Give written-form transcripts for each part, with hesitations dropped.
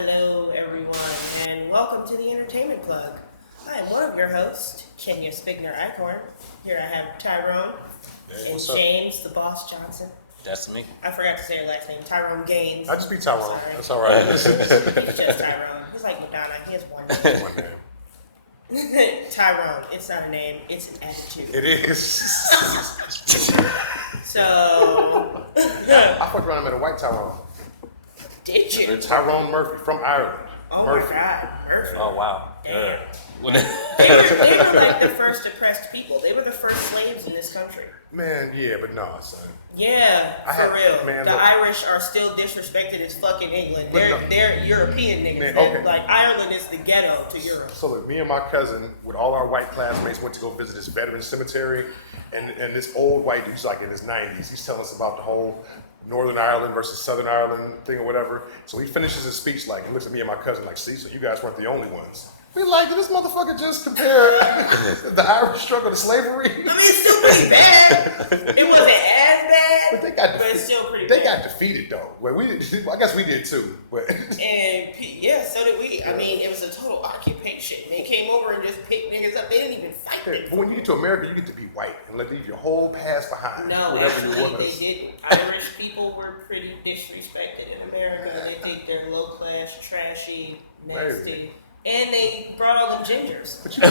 Hello, everyone, and welcome to the Entertainment Plug. I am one of your hosts, Kenya Spigner Eichhorn. Here I have Tyrone Hey, and what's up? James, the boss Johnson. That's me. I forgot to say your last name, Tyrone Gaines. I just be Tyrone. Sorry. That's all right. It's just Tyrone. He's like Madonna. He has one name. One name. Tyrone. It's not a name. It's an attitude. It is. So, I fucked around and met a white Tyrone. did you? Tyrone Murphy from Ireland. Oh Murphy. my God, Murphy. Oh wow. Damn. When They were like the first oppressed people. They were the first slaves in this country. Man, yeah, but no, son. Yeah, I for had- real. man, The look. Irish are still disrespected as fucking England. But They're no. they're European niggas. Man, They're- okay. Like Ireland is the ghetto to Europe. So look, me and my cousin, with all our white classmates, went to go visit this veteran cemetery, and this old white dude, he's like in his 90s, he's telling us about the whole Northern Ireland versus Southern Ireland thing or whatever. So he finishes his speech like, he looks at me and my cousin like, see, so you guys weren't the only ones. We like, did this motherfucker just compare the Irish struggle to slavery? I mean, it's still pretty bad. It wasn't as bad, But they got but it's still pretty they bad. got defeated though. Well, I guess we did too. But Yeah, so did we. I mean, it was a total occupation. They came over and just picked niggas up. They didn't even fight them. but when you get to America, you get to be white and leave your whole past behind. No, whatever actually, you they was. didn't. Irish people were pretty disrespected in America. They think they're low class, trashy, nasty. And they brought all them gingers. But you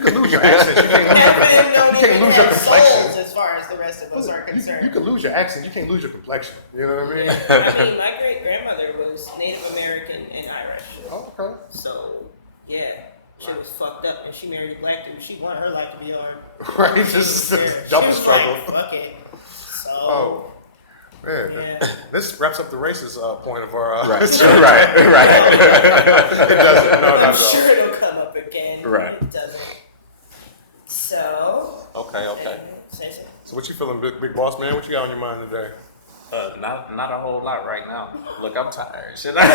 can lose your accent. You can't Half of them don't you can't even lose your have complexion. souls as far as the rest of us are You concerned. can lose your accent. You can't lose your complexion. You know what I mean? I mean, my great grandmother was Native American and Irish. Oh, okay. So, yeah, she was fucked up and she married a black dude. She wanted her life to be hard. Right. Just Yeah, double she was struggle. like, fuck it. So, Oh. Man, Yeah. this wraps up the racist point of our. Right. It doesn't. No, not I'm at all. sure it'll come up again. Right. It doesn't. So, Okay. say something. So what you feeling, big boss man? What you got on your mind today? Not a whole lot right now. Look, I'm tired. Should I?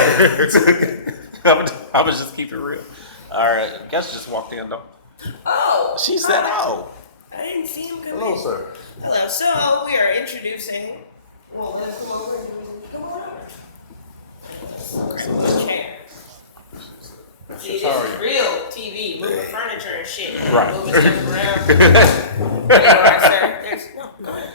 I was just keep it real. All right. Guess just walked in though. Oh! She said, "Oh." I didn't see him come Hello, in. sir. Hello. So, we are introducing. Well, let's come over and come on over. Grab this chair. See, this How are is you? real TV, moving furniture and shit. Right. Moving stuff around. There you are, sir. There's, no, go ahead.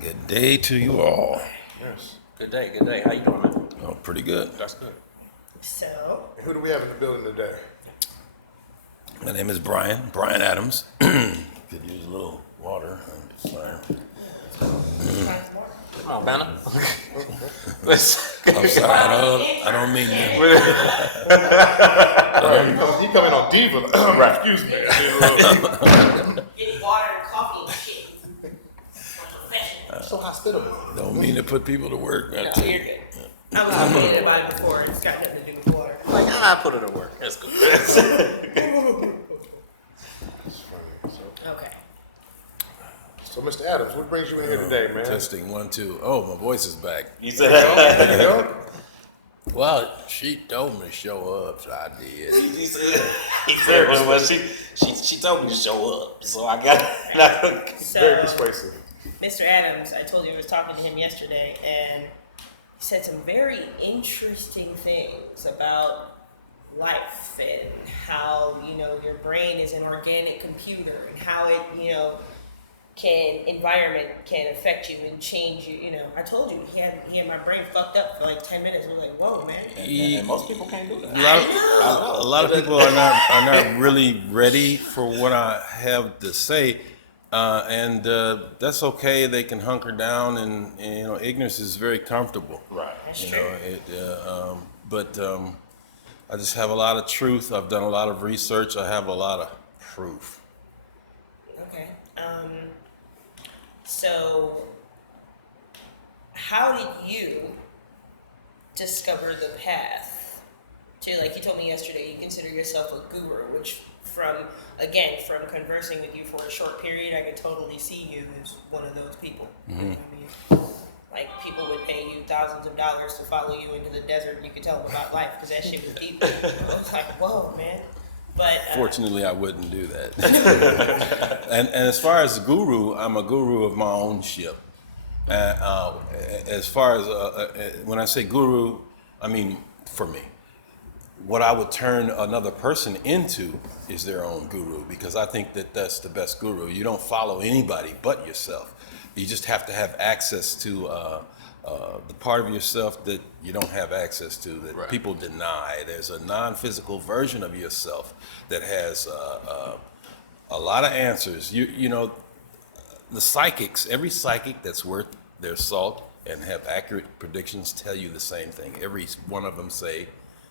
Good day to you all. Yes. Good day. Good day. How you doing, man? Oh, pretty good. That's good. So, And who do we have in the building today? My name is Brian Adams. Could use a little water. I'm sorry. times more. Come on, Banner. I'm sorry. I don't mean that. Right, he coming on diva. Right. Excuse me. Getting water and coffee and shit. I'm professional. So hospitable. Don't mean to put people to work. No, you're good. I've made about it before. It's got nothing to do with water. Like I put it to work. That's good. Okay. So, Mr. Adams, what brings you in here today, man? Testing 1, 2. Oh, my voice is back. You said There you go. Well, she told me to show up, so I did. He said, well, she told me to show up, so I got. Very So, persuasive. Mr. Adams, I told you I was talking to him yesterday, and he said some very interesting things about life and how, your brain is an organic computer and how it, environment can affect you and change you. I told you he had my brain fucked up for like 10 minutes. I was like, whoa, man. And most people can't do that. A lot of people are not really ready for what I have to say, and that's okay. They can hunker down, and ignorance is very comfortable. Right. That's You true. know, but I just have a lot of truth. I've done a lot of research. I have a lot of proof. Okay. So, how did you discover the path to, like you told me yesterday, you consider yourself a guru, which from conversing with you for a short period, I could totally see you as one of those people. You know what I mean? Like, people would pay you thousands of dollars to follow you into the desert and you could tell them about life because that shit was deep. I was like, whoa, man. But Fortunately, I wouldn't do that. and as far as guru, I'm a guru of my own ship. As far as when I say guru, I mean for me. What I would turn another person into is their own guru, because I think that that's the best guru. You don't follow anybody but yourself. You just have to have access to the part of yourself that you don't have access to, that Right. people deny. There's a non-physical version of yourself that has a lot of answers. You know, the psychics, every psychic that's worth their salt and have accurate predictions tell you the same thing. Every one of them say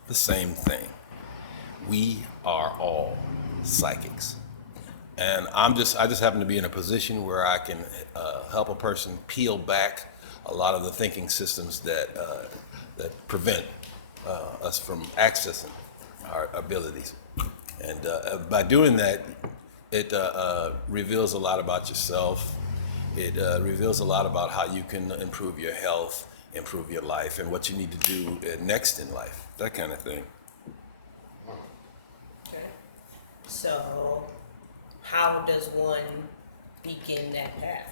the same thing. We are all psychics. And I just happen to be in a position where I can help a person peel back a lot of the thinking systems that prevent us from accessing our abilities. And by doing that, it reveals a lot about yourself. It reveals a lot about how you can improve your health, improve your life, and what you need to do next in life, that kind of thing. okay. So, how does one begin that path?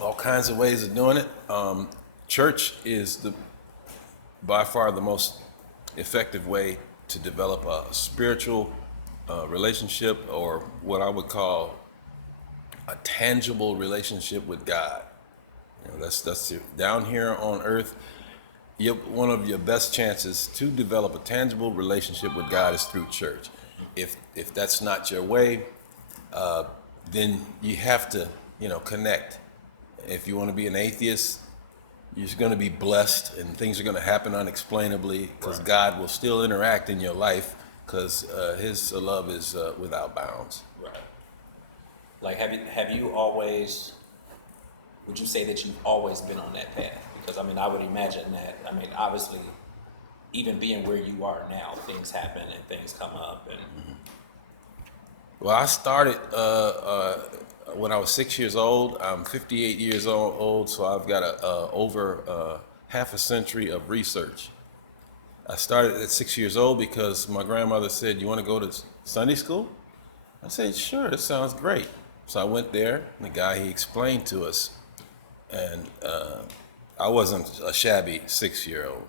All kinds of ways of doing it. Church is by far the most effective way to develop a spiritual relationship, or what I would call a tangible relationship with God. You know, that's down here on earth. One of your best chances to develop a tangible relationship with God is through church. If that's not your way, then you have to, connect. If you want to be an atheist, you're going to be blessed, and things are going to happen unexplainably, because Right. God will still interact in your life, because His love is without bounds. Right. Like, have you always? Would you say that you've always been on that path? Because I mean, I would imagine that. I mean, obviously, even being where you are now, things happen and things come up, and Well, I started when I was 6 years old. I'm 58 years old, so I've got over half a century of research. I started at 6 years old because my grandmother said, "You want to go to Sunday school?" I said, "Sure, that sounds great." So I went there, and the guy, he explained to us, and I wasn't a shabby 6-year-old.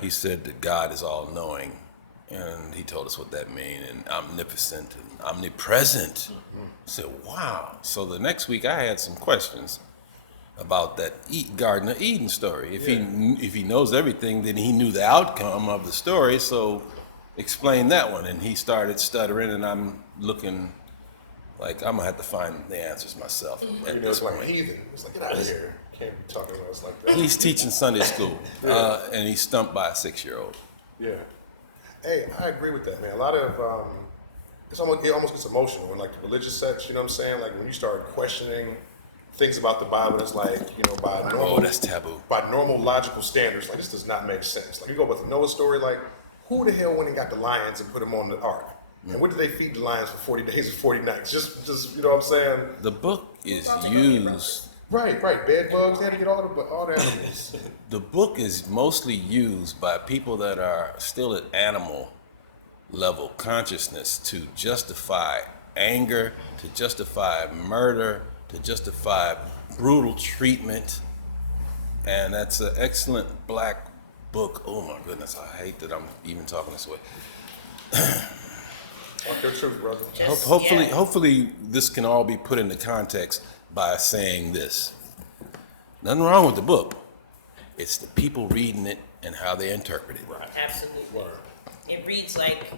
He said that God is all-knowing, and he told us what that means, and omnipotent and omnipresent. I said, wow. So the next week I had some questions about that Garden of Eden story. If he knows everything, then he knew the outcome of the story, so explain that one. And he started stuttering, and I'm looking like I'm gonna have to find the answers myself at You know, this it's like point. heathen. It's like, get out of here. Can't be talking to us like that. He's teaching Sunday school, and he's stumped by a 6-year-old. Yeah. Hey, I agree with that, man. A lot of it almost gets emotional in like the religious sects. You know what I'm saying? Like when you start questioning things about the Bible, that's like by normal Oh, that's taboo. by normal logical standards, like this does not make sense. Like you go with the Noah story, like who the hell went and got the lions and put them on the ark? And what did they feed the lions for 40 days and 40 nights? Just you know what I'm saying? The book is used. Right. Bed bugs. They had to get all the animals. The book is mostly used by people that are still at animal level consciousness to justify anger, to justify murder, to justify brutal treatment. And that's an excellent black book. Oh my goodness, I hate that I'm even talking this way. Talk your truth, brother. Just- yeah. Hopefully this can all be put into context by saying this. Nothing wrong with the book. It's the people reading it and how they interpret it. right. Absolutely. Word. It reads like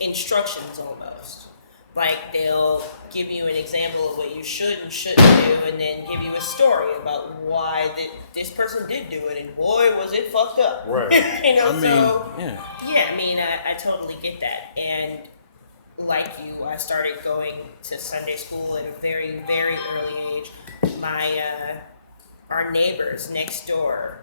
instructions almost. Like they'll give you an example of what you should and shouldn't do, and then give you a story about why this person did do it, and boy was it fucked up. Right. Yeah, I mean, I totally get that. And like you, I started going to Sunday school at a very, very early age. Our neighbors next door,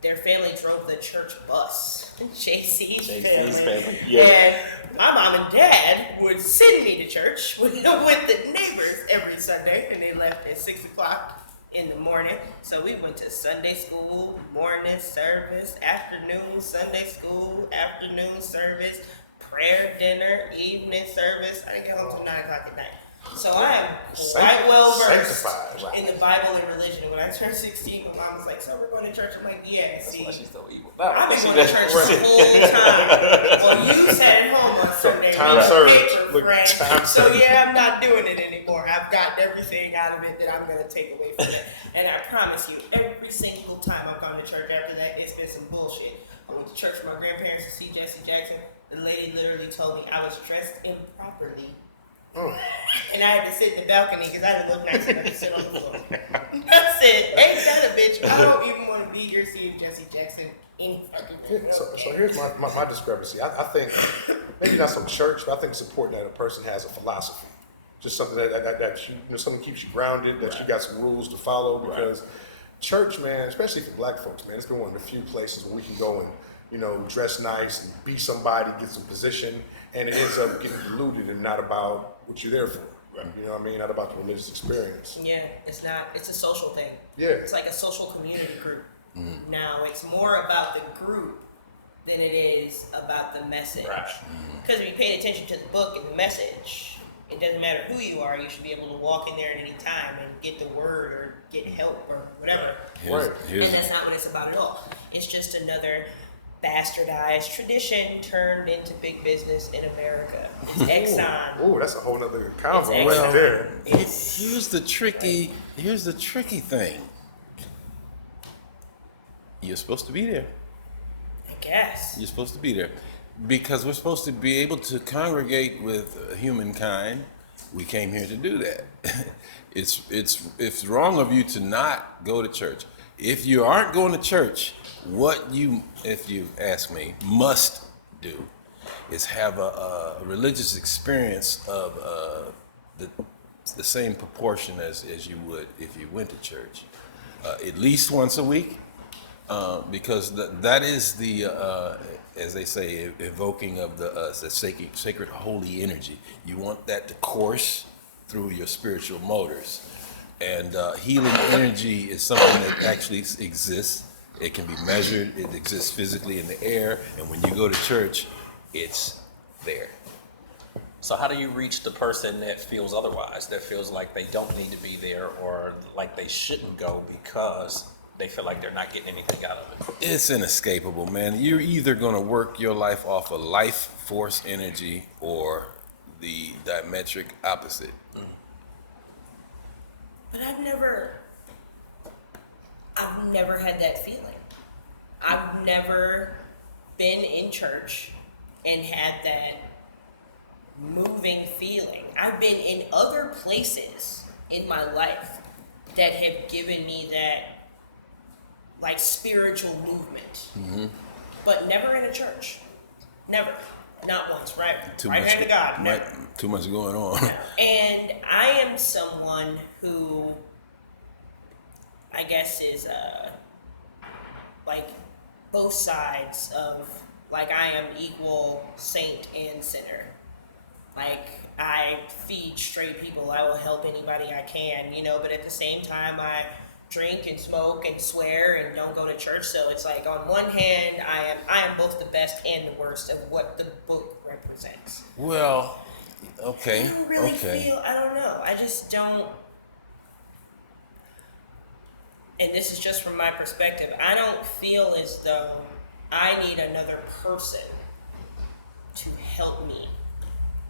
their family drove the church bus. JC's family. Yeah. And my mom and dad would send me to church with the neighbors every Sunday, and they left at 6 o'clock in the morning. So we went to Sunday school, morning service, afternoon Sunday school, afternoon service, prayer, dinner, evening service. I didn't get home till 9 o'clock at night. So I am quite well versed Sanctified. in the Bible and religion. And when I turned 16, my mom was like, "So we're going to church?" I'm like, "Yeah." See, Why she's so evil. I've been going to church the whole time. Well, you sat at home on Sunday. Time reading served. paper, Look, Frank. time So served. yeah, I'm not doing it anymore. I've gotten everything out of it that I'm going to take away from it. And I promise you, every single time I've gone to church after that, it's been some bullshit. I went to church with my grandparents to see Jesse Jackson. The lady literally told me I was dressed improperly. And I had to sit in the balcony because I didn't look nice enough to sit on the floor. I said, "Ain't that a bitch? I don't even want to be here seeing Jesse Jackson any fucking thing." So here's my discrepancy. I think maybe not some church, but I think it's important that a person has a philosophy. Just something that you know, something keeps you grounded, that you got some rules to follow. Because church, man, especially for black folks, man, it's been one of the few places where we can go and, you know, dress nice and be somebody, get some position, and it ends up getting diluted and not about what you're there for. You know what I mean? Not about the religious experience. Yeah, it's not. It's a social thing. Yeah. It's like a social community group. Now it's more about the group than it is about the message. Because if you paid attention to the book and the message, it doesn't matter who you are. You should be able to walk in there at any time and get the word or get help or whatever. And that's not what it's about at all. It's just another bastardized tradition turned into big business in America. It's Exxon. Ooh, that's a whole nother convo It's right there. Here's the tricky thing. You're supposed to be there. I guess. You're supposed to be there because we're supposed to be able to congregate with humankind. We came here to do that. It's wrong of you to not go to church. If you aren't going to church, what you, if you ask me, must do is have a religious experience of the same proportion as you would if you went to church, at least once a week. Because that is the, as they say, evoking of the sacred holy energy. You want that to course through your spiritual motors. And healing energy is something that actually exists. It can be measured. It exists physically in the air. And when you go to church, it's there. So how do you reach the person that feels otherwise, that feels like they don't need to be there or like they shouldn't go because they feel like they're not getting anything out of it? It's inescapable, man. You're either going to work your life off of life force energy or the diametric opposite. But I've never had that feeling. I've never been in church and had that moving feeling. I've been in other places in my life that have given me that like spiritual movement, but never in a church. Never. Not once, right? Right hand to God. Never. Too much going on. And I am someone who, I guess, is like both sides of, like, I am equal saint and sinner. Like, I feed straight people. I will help anybody I can, you know, but at the same time, I drink and smoke and swear and don't go to church. So it's like, on one hand, I am both the best and the worst of what the book represents. Well, okay. I don't really feel, I don't know. I just don't, and this is just from my perspective, I don't feel as though I need another person to help me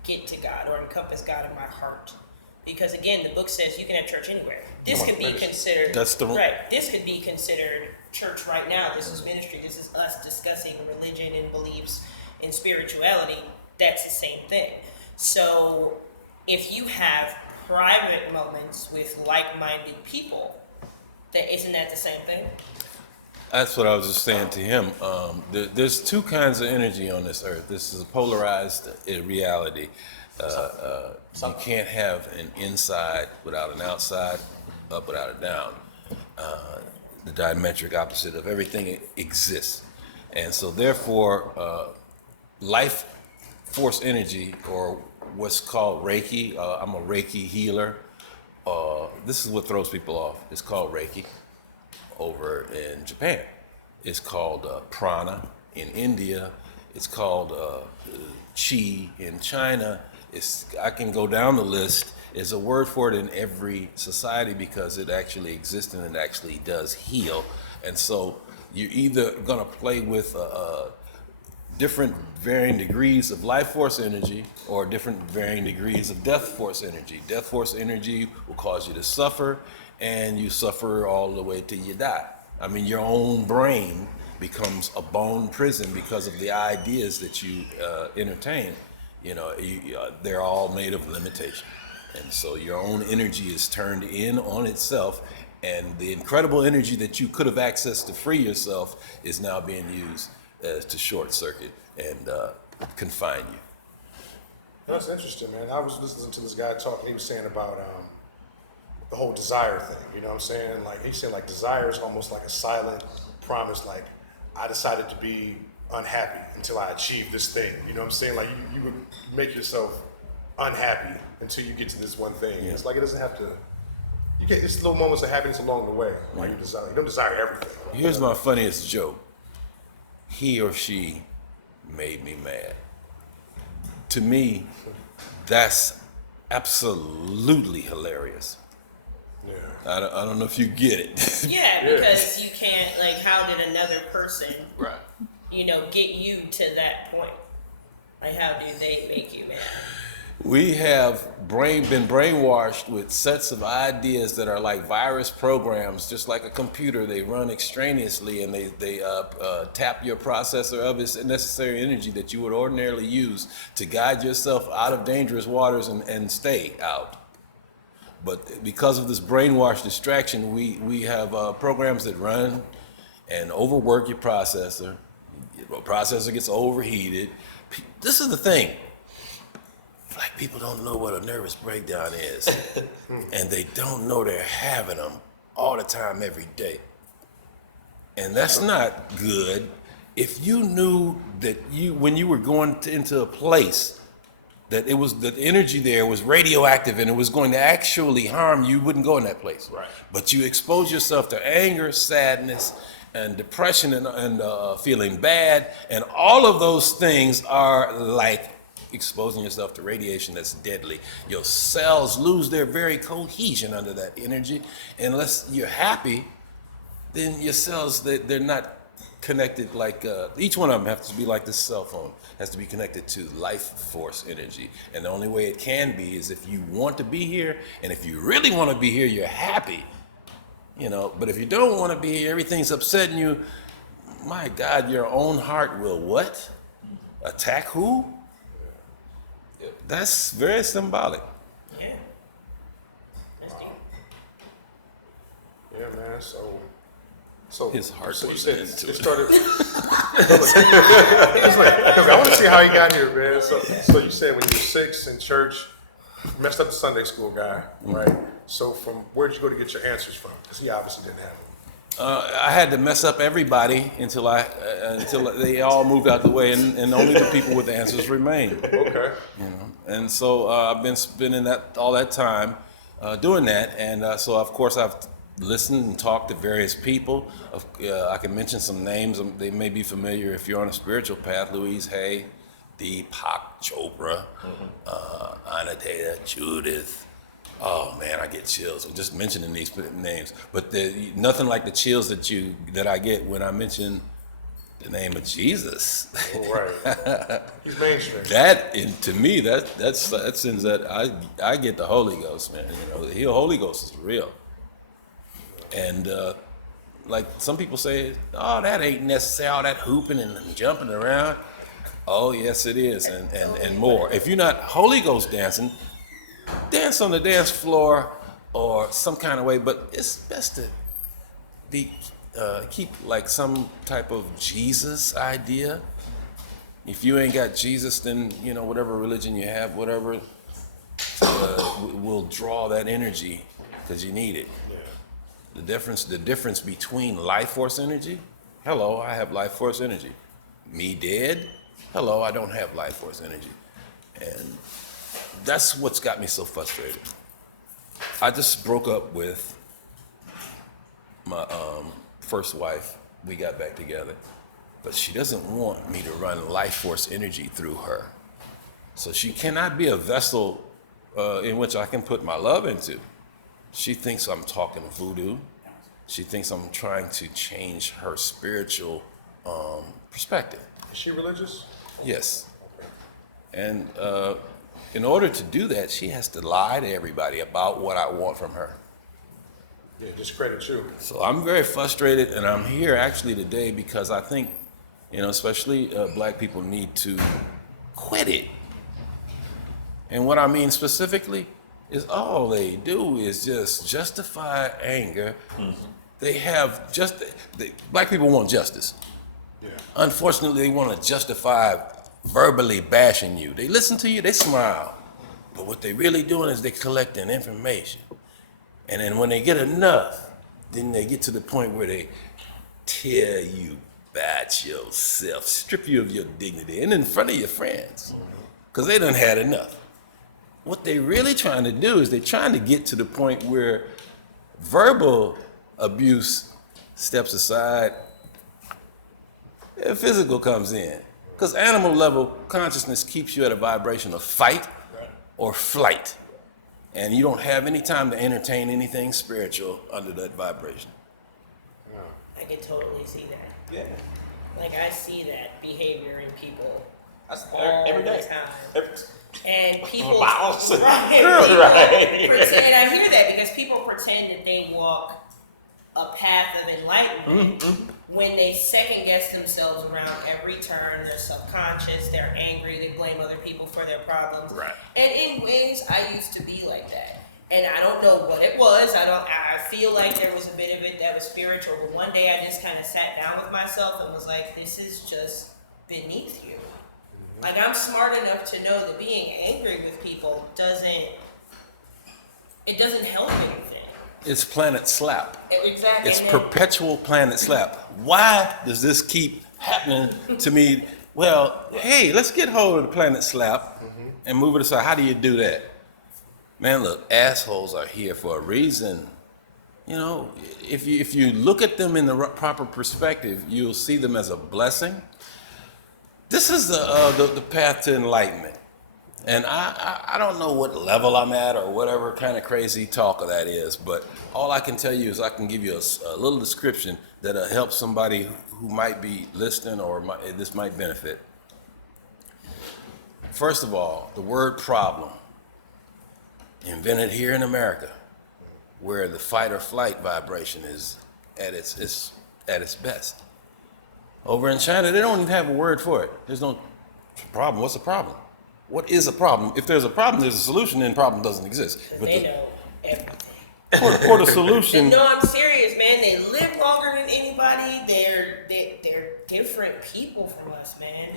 get to God or encompass God in my heart. Because again, the book says you can have church anywhere. This could be considered, right, this could be considered church right now. This is ministry. This is us discussing religion and beliefs and spirituality. That's the same thing. So if you have private moments with like-minded people, isn't that the same thing? That's what I was just saying to him. There's two kinds of energy on this earth. This is a polarized reality. You can't have an inside without an outside, up without a down. The diametric opposite of everything exists. And so therefore, life force energy, or what's called Reiki, I'm a Reiki healer. this is what throws people off. It's called Reiki over in Japan. It's called prana in India. It's called chi in China. I can go down the list. There's a word for it in every society because it actually exists and it actually does heal. And so you're either gonna play with different varying degrees of life force energy or different varying degrees of death force energy. Death force energy will cause you to suffer, and you suffer all the way till you die. I mean, your own brain becomes a bone prison because of the ideas that you entertain. You know, they're all made of limitation. And so your own energy is turned in on itself, and the incredible energy that you could have accessed to free yourself is now being used to short circuit and confine you. That's interesting, man. I was listening to this guy talking. He was saying about the whole desire thing. You know what I'm saying? Like he said, like desire is almost like a silent promise. Like I decided to be unhappy until I achieve this thing. You know what I'm saying? Like you would make yourself unhappy until you get to this one thing. Yeah. It's like it doesn't have to. You get just little moments of happiness along the way. Like you desire. You don't desire everything. Here's my funniest joke. He or she made me mad. To me, that's absolutely hilarious. Yeah. I don't know if you get it. Yeah, because you can't, like, how did another person, Right. you know, get you to that point? Like, how do they make you mad? We have been brainwashed with sets of ideas that are like virus programs, just like a computer. They run extraneously and they tap your processor of its necessary energy that you would ordinarily use to guide yourself out of dangerous waters and stay out. But because of this brainwash distraction, we have programs that run and overwork your processor. Your processor gets overheated. This is the thing. Black people don't know what a nervous breakdown is. And they don't know they're having them all the time, every day. And that's not good. If you knew that when you were going into a place, that the energy there was radioactive and it was going to actually harm you, wouldn't go in that place. Right. But you expose yourself to anger, sadness, and depression and feeling bad. And all of those things are like exposing yourself to radiation that's deadly. Your cells lose their very cohesion under that energy. Unless you're happy, then your cells, they're not connected like, each one of them has to be like this cell phone, has to be connected to life force energy. And the only way it can be is if you want to be here, and if you really want to be here, you're happy. You know, but if you don't want to be here, everything's upsetting you, my God, your own heart will what? Attack who? That's very symbolic. Yeah. That's deep. Yeah, man. So His heart so you wasn't said into it it. started. Because I want to see how he got here, man. So you said when you were 6 in church, you messed up the Sunday school guy, right? So from where did you go to get your answers from? Because he obviously didn't have them. I had to mess up everybody until they all moved out the way, and only the people with the answers remained. Okay. You know, and so I've been spending all that time doing that, and so of course I've listened and talked to various people. I can mention some names; they may be familiar if you're on a spiritual path. Louise Hay, Deepak Chopra, Anadea, Judith. Oh man, I get chills just mentioning these names. But nothing like the chills that I get when I mention the name of Jesus. All right. He's mainstream. To me, that sends that I get the Holy Ghost, man. You know, the Holy Ghost is real. And like some people say, oh, that ain't necessary, all that hooping and jumping around. Oh yes, it is, and more. If you're not Holy Ghost dancing, dance on the dance floor or some kind of way, but it's best to keep like some type of Jesus idea. If you ain't got Jesus, then you know whatever religion you have, whatever will draw that energy because you need it. Yeah. The difference between life force energy. Hello, I have life force energy. Me dead. Hello, I don't have life force energy, and that's what's got me so frustrated. I just broke up with my first wife. We got back together, but she doesn't want me to run life force energy through her. So she cannot be a vessel in which I can put my love into. She thinks I'm talking voodoo. She thinks I'm trying to change her spiritual perspective. Is she religious? Yes. And in order to do that, she has to lie to everybody about what I want from her. Yeah, discredit you. So I'm very frustrated, and I'm here actually today because I think, especially black people need to quit it. And what I mean specifically is all they do is just justify anger. They have black people want justice. Yeah. Unfortunately, they want to justify verbally bashing you. They listen to you, they smile. But what they really doing is they collecting information. And then when they get enough, then they get to the point where they tell you about yourself, strip you of your dignity, and in front of your friends, because they done had enough. What they really trying to do is they're trying to get to the point where verbal abuse steps aside and physical comes in. Because animal level consciousness keeps you at a vibration of fight or flight. And you don't have any time to entertain anything spiritual under that vibration. I can totally see that. Yeah. Like I see that behavior in people That's all every day. the time. Every, And people, Wow. right, Right. people pretend, and I hear that because people pretend that they walk a path of enlightenment when they second guess themselves around every turn. They're subconscious, they're angry, they blame other people for their problems. Right. And in ways, I used to be like that. And I don't know what it was. I feel like there was a bit of it that was spiritual, but one day I just kind of sat down with myself and was like, this is just beneath you. Like, I'm smart enough to know that being angry with people doesn't help anything. It's planet slap. Exactly. It's And then- perpetual planet slap. Why does this keep happening to me? Well, hey, let's get hold of the planet slap and move it aside. How do you do that? Man, look, assholes are here for a reason. If you look at them in the proper perspective, you'll see them as a blessing. This is the path to enlightenment. And I don't know what level I'm at or whatever kind of crazy talk of that is, but all I can tell you is I can give you a little description that'll help somebody who might be listening or this might benefit. First of all, the word problem, invented here in America, where the fight or flight vibration is at its best. Over in China, they don't even have a word for it. There's no problem. What's a problem? What is a problem? If there's a problem, there's a solution, then problem doesn't exist. But they know everything. for the solution, No, I'm serious, man. They live longer than anybody. They're different people from us, man.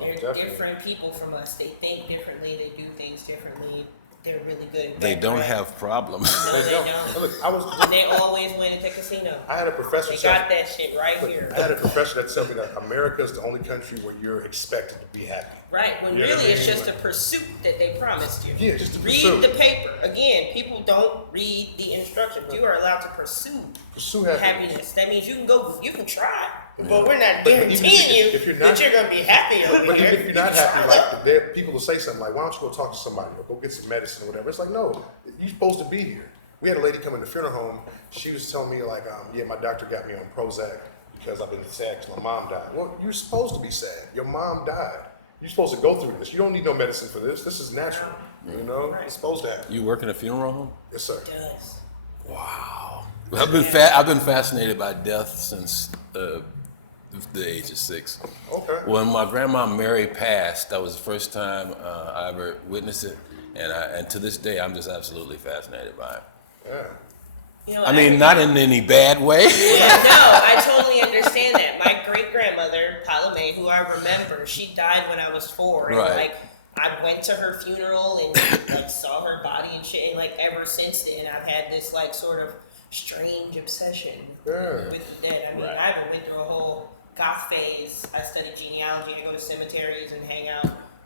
They're definitely. different people from us. They think differently. They do things differently. They're really good at that. they don't right? have problems. No, they Look, don't. And they always win at the casino. I had a professor They tell got that shit right here. I had a professor that told me that America is the only country where you're expected to be happy. Right, when You know what really I it's mean? just a pursuit that they promised you. Yeah, just a read pursuit. the paper. Again, people don't read the instructions. You are allowed to pursue Pursue happiness. happiness. That means you can try, but we're not But even guaranteeing if you you're not- that you're gonna be happy over But here. even if you're not You can happy, try. like there, people will say something like, "Why don't you go talk to somebody or go get some medicine or whatever?" It's like, no, you're supposed to be here. We had a lady come in the funeral home. She was telling me like, "Yeah, my doctor got me on Prozac because I've been sad because my mom died." Well, you're supposed to be sad. Your mom died. You're supposed to go through this. You don't need no medicine for this. This is natural. You know, it's supposed to happen. You work in a funeral home? Yes, sir. It does. Wow. I've been fascinated by death since the age of 6. Okay. When my grandma Mary passed, that was the first time I ever witnessed it, and to this day, I'm just absolutely fascinated by it. Yeah. You know, I mean, not in any bad way. Yeah, no, I totally understand that. My great grandmother, Palome, who I remember, she died when I was 4. And Right. like I went to her funeral and like saw her body and shit, and like ever since then I've had this like sort of strange obsession Yeah. with the dead. I mean, Right. I even went through a whole goth phase. I studied genealogy, I go to cemeteries and hang out.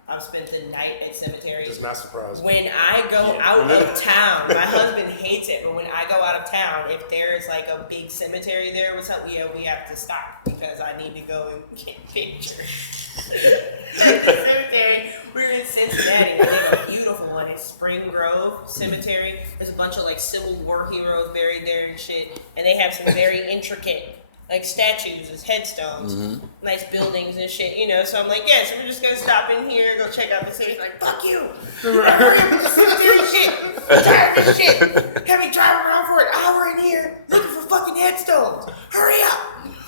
I've spent the night at cemeteries. Does not surprise me. When I go out of town, my husband hates hates it, but when I go out of town, if there's like a big cemetery there with something, yeah, we have to stop because I need to go and get pictures. At the cemetery, we're in Cincinnati, and they have a beautiful one. It's Spring Grove Cemetery. There's a bunch of like Civil War heroes buried there and shit, and they have some very intricate like statues as headstones, nice buildings and shit, you know. So I'm like, yeah, so we're just gonna stop in here, go check out the city. Like, fuck you, hurry up with the cemetery shit. I'm tired of this shit. Have me drive around for an hour in here looking for fucking headstones. Hurry up.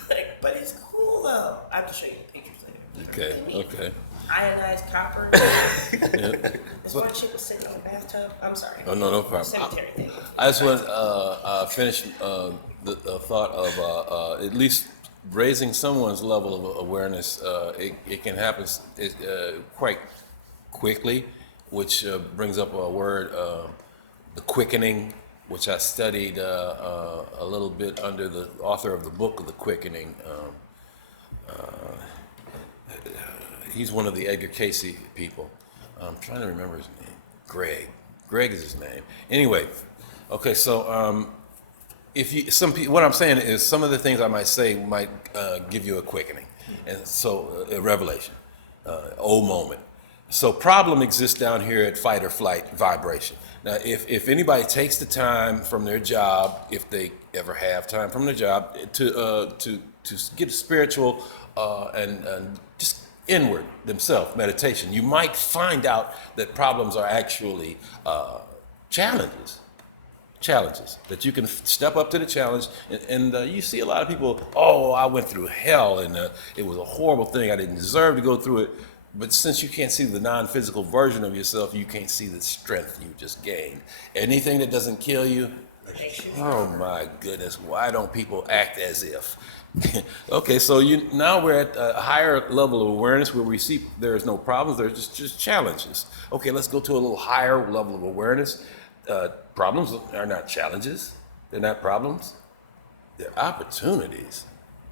Like, but it's cool though. I have to show you the pictures later. Okay. Ionized copper. This one chick was sitting in a bathtub. I'm sorry. Oh, no problem. Cemetery thing. I just want to finish the thought of at least raising someone's level of awareness. It can happen quite quickly, which brings up a word, the quickening, which I studied a little bit under the author of the book of the Quickening. He's one of the Edgar Casey people. I'm trying to remember his name. Greg is his name. Anyway, okay, so what I'm saying is some of the things I might say might give you a quickening, and so a revelation, old moment. So problem exists down here at fight or flight vibration. Now, if anybody takes the time from their job, if they ever have time from their job, to get spiritual and just inward themselves, meditation, you might find out that problems are actually challenges, that you can step up to the challenge. And you see a lot of people, oh, I went through hell and it was a horrible thing. I didn't deserve to go through it. But since you can't see the non-physical version of yourself, you can't see the strength you just gained. Anything that doesn't kill you, oh my goodness, why don't people act as if? Okay, so now we're at a higher level of awareness where we see there's no problems, there's just challenges. Okay, let's go to a little higher level of awareness. Problems are not challenges, they're not problems, they're opportunities.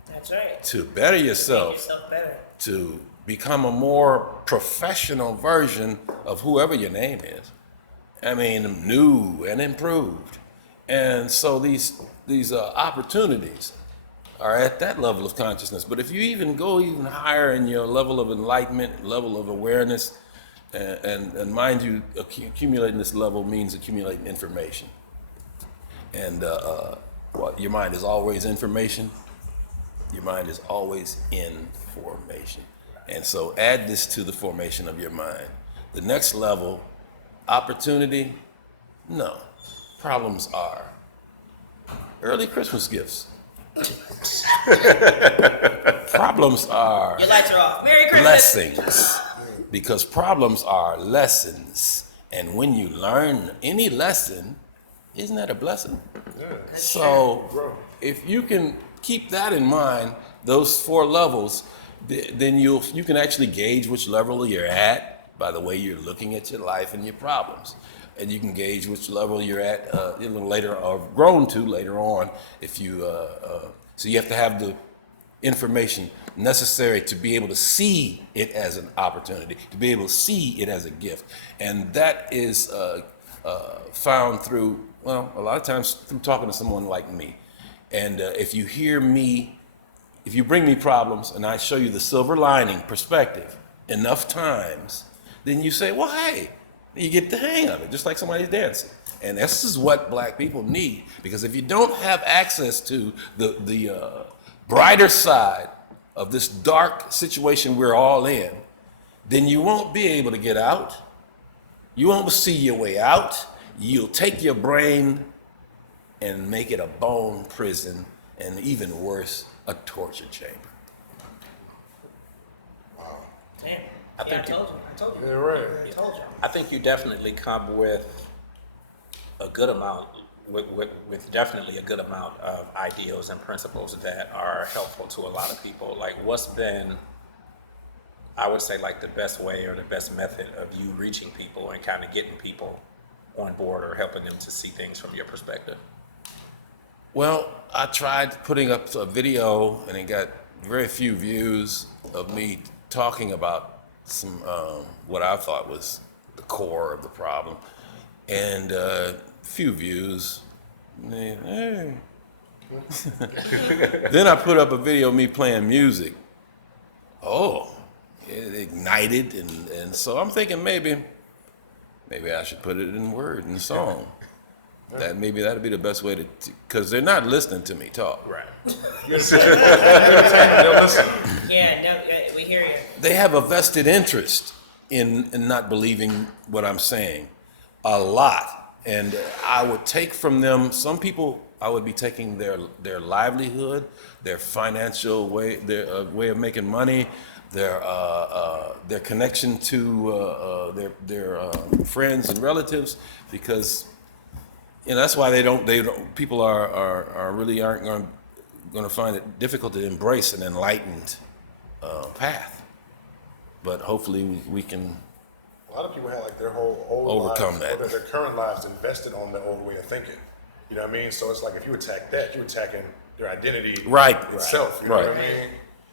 That's right. To better yourself, Make yourself better. to become a more professional version of whoever your name is. I mean, new and improved. And so these opportunities are at that level of consciousness. But if you even go even higher in your level of enlightenment, level of awareness, and mind you, accumulating this level means accumulating information. And your mind is always information. Your mind is always information. And so add this to the formation of your mind. The next level, opportunity, no. Problems are early Christmas gifts. Problems are Your lights are off. Merry Christmas. blessings, because problems are lessons. And when you learn any lesson, isn't that a blessing? Yeah. So if you can keep that in mind, those 4 levels, then you can actually gauge which level you're at by the way you're looking at your life and your problems. And you can gauge which level you're at a little later or grown to later on. If you so you have to have the information necessary to be able to see it as an opportunity, to be able to see it as a gift. And that is found through, well, a lot of times through talking to someone like me. And if you bring me problems and I show you the silver lining perspective enough times, then you say, well, hey, you get the hang of it, just like somebody's dancing. And this is what black people need, because if you don't have access to the brighter side of this dark situation we're all in, then you won't be able to get out. You won't see your way out. You'll take your brain and make it a bone prison, and even worse, a torture chamber. Damn. I Yeah, I think told you. Yeah, right. I told you. I think you definitely come with a good amount, with definitely a good amount of ideals and principles that are helpful to a lot of people. Like, what's been, I would say, like the best way or the best method of you reaching people and kind of getting people on board or helping them to see things from your perspective? Well, I tried putting up a video and it got very few views of me talking about some what I thought was the core of the problem. And few views. Hey. Then I put up a video of me playing music. Oh, it ignited, and so I'm thinking maybe I should put it in word and song. That maybe that'd be the best way to, because they're not listening to me talk. Right. You understand? They'll listen. Yeah, no, we hear you. They have a vested interest in not believing what I'm saying, a lot. And I would take from them, some people, I would be taking their livelihood, their financial way, their way of making money, their connection to their friends and relatives, because that's why they don't people really aren't going to find it difficult to embrace an enlightened path. But hopefully we can A lot of people have like their whole old overcome lives, that. or their current lives invested on the old way of thinking. You know what I mean? So it's like if you attack that, you're attacking their identity itself. You know what I mean?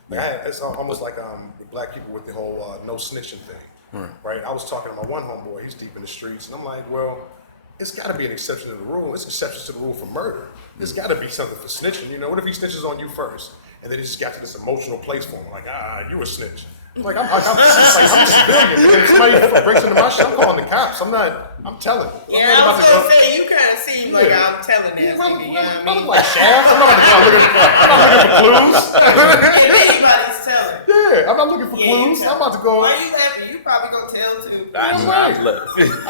Like it's almost like with black people with the whole no snitching thing. Right? I was talking to my one homeboy, he's deep in the streets, and I'm like, well, it's got to be an exception to the rule. It's exceptions to the rule for murder. There's got to be something for snitching. What if he snitches on you first, and then he just got to this emotional place for him, like, you a snitch. I'm just a civilian. If somebody breaks into my shit, I'm calling the cops. I'm telling. Yeah, I was gonna say, you kind of seem like I'm telling that nigga, you know what I I'm mean? like Shaft. I'm not looking for clues. If anybody's telling. Yeah, I'm not looking for Yeah, you clues. tell. I'm about to go. Why are you laughing? You probably gonna tell too. I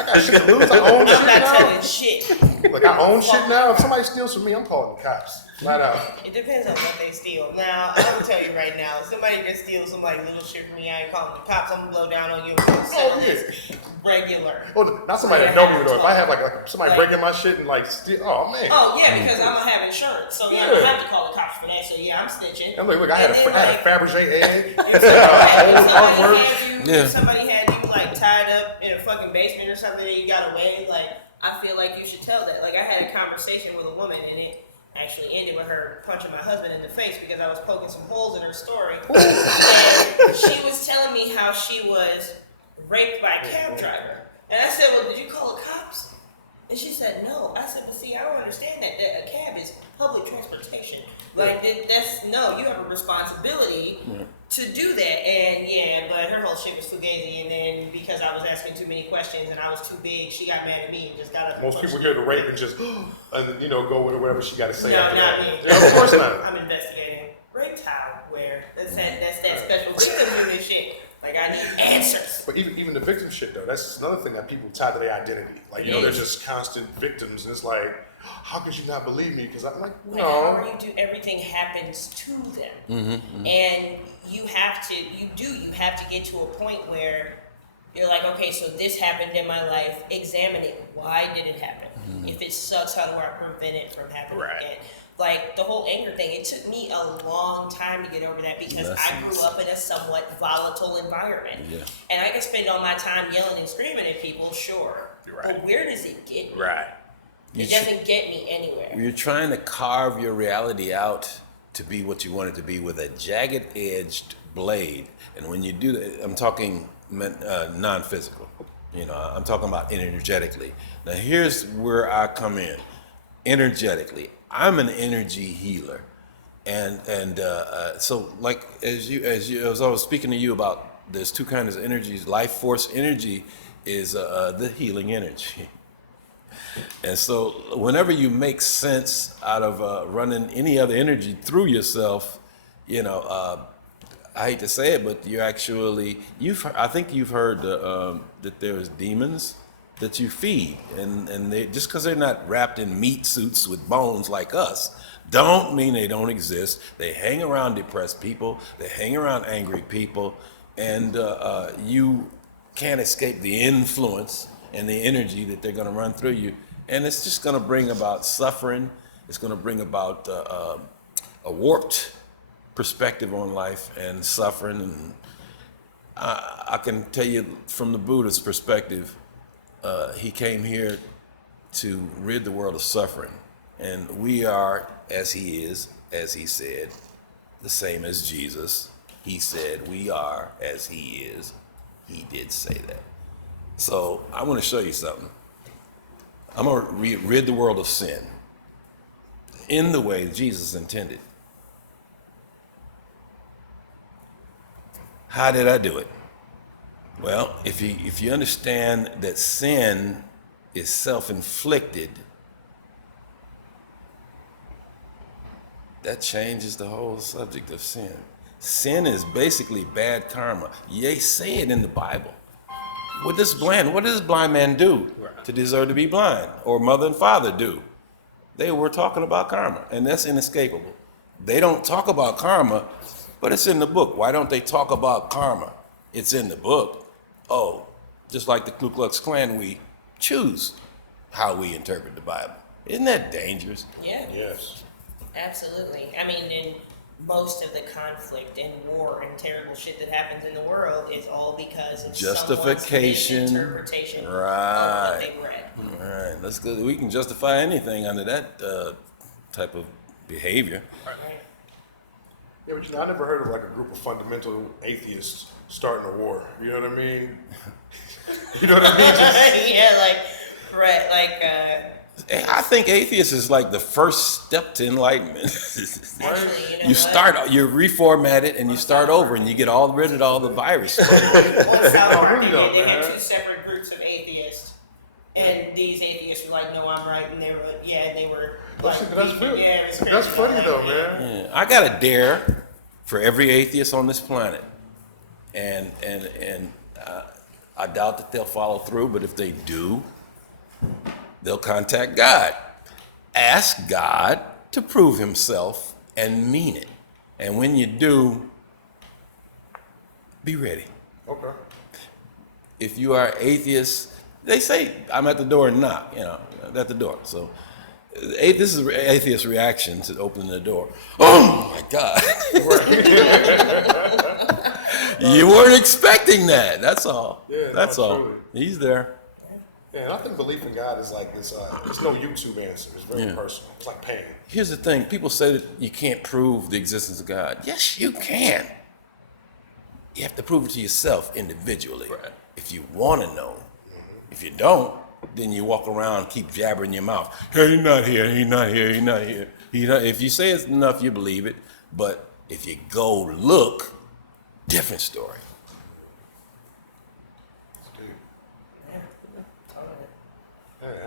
got shit to lose. I own I'm shit not now. telling shit. Like I own shit now. If somebody steals from me, I'm calling the cops. Flat out. It depends on what they steal. Now, I'm gonna tell you right now, if somebody just steals some like little shit from me, I ain't calling the cops. I'm gonna blow down on you. Regular. Well, not somebody that know me though. If I have like somebody breaking my shit and like steal, oh man. Oh yeah, because I'm gonna have insurance, so yeah, I don't have to call the cops for that. So yeah, I'm snitching. I'm like, look, I had a Fabergé egg. If somebody had you like tied up in a fucking basement or something and you got away, like I feel like you should tell that. Like I had a conversation with a woman and it actually ended with her punching my husband in the face because I was poking some holes in her story. And she was telling me how she was raped by a cab driver. And I said, well, did you call the cops? And she said, no. I said, but see, I don't understand that a cab is public transportation. Like, you have a responsibility to do that. And yeah, but her whole shit was fugazi. And then because I was asking too many questions and I was too big, she got mad at me and just got up. Most people hear the rape and just, and go with whatever she got to say. No, after not that. me. Yeah, of course not. I'm investigating. Rape towel where that's that special victim unit shit. Like I need answers. But even the victim shit though, that's another thing that people tie to their identity. Like they're just constant victims, and it's like, how could you not believe me? Because I'm like, no. Like, how you do everything happens to them, and you have to get to a point where you're like, okay, so this happened in my life. Examine it. Why did it happen? If it sucks, how do I prevent it from happening again? Like the whole anger thing, it took me a long time to get over that because I grew up in a somewhat volatile environment. Yeah. And I can spend all my time yelling and screaming at people, sure. But where does it get me? It doesn't get me anywhere. You're trying to carve your reality out to be what you want it to be with a jagged-edged blade. And when you do that, I'm talking non-physical. I'm talking about energetically. Now here's where I come in. Energetically. I'm an energy healer, and so like as I was speaking to you about, there's two kinds of energies. Life force energy is the healing energy, and so whenever you make sense out of running any other energy through yourself, I hate to say it, but you actually I think you've heard that there's demons that you feed, and they, just because they're not wrapped in meat suits with bones like us, don't mean they don't exist. They hang around depressed people, they hang around angry people, and you can't escape the influence and the energy that they're going to run through you, and it's just going to bring about suffering. It's going to bring about a warped perspective on life and suffering. And I can tell you from the Buddha's perspective, he came here to rid the world of suffering. And we are, as he is, as he said, the same as Jesus. He said, we are as he is. He did say that. So I want to show you something. I'm going to rid the world of sin in the way Jesus intended. How did I do it? Well, if you understand that sin is self-inflicted, that changes the whole subject of sin. Sin is basically bad karma. They say it in the Bible. What does this blind man do to deserve to be blind? Or mother and father do? They were talking about karma, and that's inescapable. They don't talk about karma, but it's in the book. Why don't they talk about karma? It's in the book. Oh, just like the Ku Klux Klan, we choose how we interpret the Bible. Isn't that dangerous? Yeah. Yes. Absolutely. I mean, in most of the conflict and war and terrible shit that happens in the world is all because of Justification. someone's misinterpretation Right. of what they read. All right, let's go. We can justify anything under that type of behavior. Yeah, but I never heard of like a group of fundamental atheists starting a war. You know what I mean? You know what I mean? Just, Yeah, like, I think atheist is like the first step to enlightenment. actually, you know You start, you reformat it, and you start over, and you get rid of all the virus. One South Park, really though, they had man. two separate groups of atheists, and these atheists were like, "No, I'm right," and they were, they were like, that's beefing. real. Yeah, it was crazy. That's funny Like, though, yeah. man. Yeah, I got a dare for every atheist on this planet, and I doubt that they'll follow through. But if they do, they'll contact God. Ask God to prove himself and mean it. And when you do, be ready. Okay. If you are atheist, they say, I'm at the door and knock, at the door. So this is atheist reaction to opening the door. Oh my God. You weren't expecting that. That's all. Yeah, That's no, all. truly. He's there. Yeah, and I think belief in God is like this. It's no YouTube answer. It's very Yeah. personal. It's like pain. Here's the thing. People say that you can't prove the existence of God. Yes, you can. You have to prove it to yourself individually. Right. If you want to know. If you don't, then you walk around, keep jabbering your mouth. Hey, he's not here. He's not here. He's not here. If you say it's enough, you believe it. But if you go look, different story.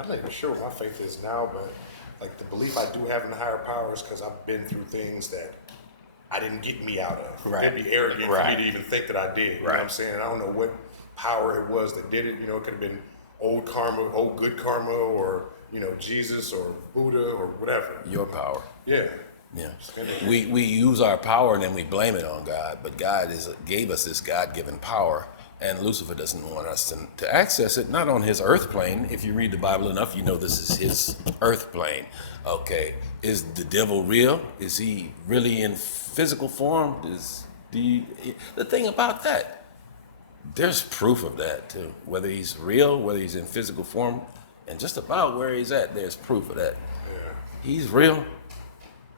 I'm not even sure what my faith is now, but like the belief I do have in the higher power is because I've been through things that I didn't get me out of. Right. It'd be arrogant for Right. me to even think that I did. You know what I'm saying? I don't know what power it was that did it. You know, it could have been old karma, old good karma, or Jesus or Buddha or whatever. Your power. Yeah. Yeah. We use our power and then we blame it on God, but God gave us this God-given power, and Lucifer doesn't want us to access it, not on his earth plane. If you read the Bible enough, you know this is his earth plane. Okay, is the devil real? Is he really in physical form? The thing about that, there's proof of that too. Whether he's real, whether he's in physical form, and just about where he's at, there's proof of that. Yeah. He's real.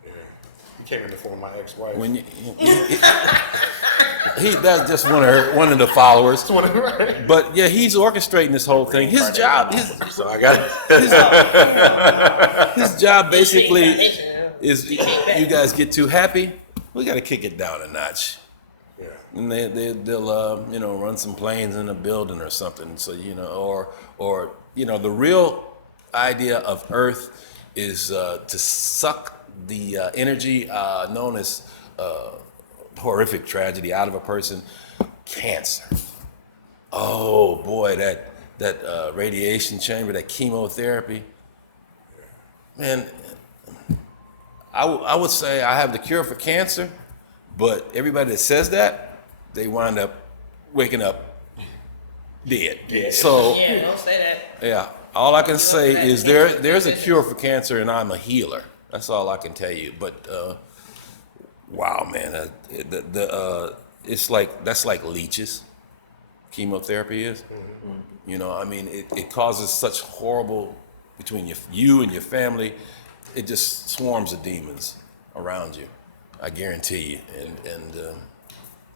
He came in the form of my ex-wife. When that's just one of the followers. Right. But yeah, he's orchestrating this whole thing. His job, So I got it. his job basically Foundation, is you guys get too happy. We got to kick it down a notch, Yeah. and they'll run some planes in a building or something. So or the real idea of Earth is to suck the energy known as horrific tragedy out of a person. Cancer. Oh boy, that radiation chamber, that chemotherapy. Man, I would say I have the cure for cancer, but everybody that says that, they wind up waking up dead. Yeah. So Yeah, don't say that. yeah, all I can say is there's a cure for cancer, and I'm a healer. That's all I can tell you. But wow, man, it's like that's like leeches. Chemotherapy is. I mean, it causes such horrible between you and your family. It just swarms of demons around you. I guarantee you. And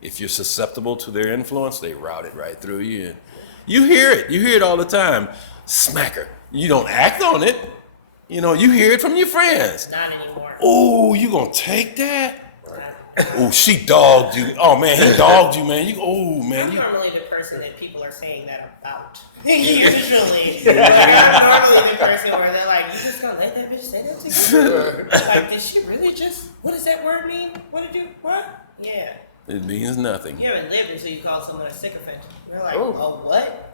if you're susceptible to their influence, they route it right through you. You hear it. You hear it all the time. Smacker. You don't act on it. You know, you hear it from your friends. Not anymore. Oh, you gonna take that? Not- Oh, she dogged you. Oh man, he dogged you, man. Oh man, I'm you. normally the person that people are saying that about. Usually, I'm normally the person where they're like, "You just gonna let that bitch say that to you?" Like, did she really just? What does that word mean? What did you? What? Yeah. It means nothing. You haven't lived until you call someone a sycophant. They're like, Oh. "Oh, what?"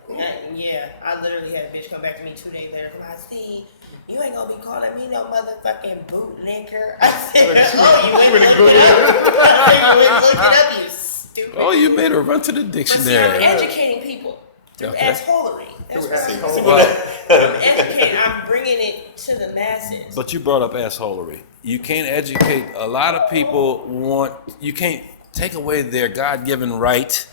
Yeah, I literally had a bitch come back to me 2 days later. I see. You ain't gonna be calling me no motherfucking bootlicker. I said, "Oh, you went and looked it up. I said, you went and looked it up, you stupid." Oh, you made her run to the But see, I'm dictionary. educating people through Okay. assholery. That's what I'm doing. Well, I'm educating. I'm bringing it to the masses. but you brought up assholery. You can't educate. A lot of people want. You can't take away their God-given right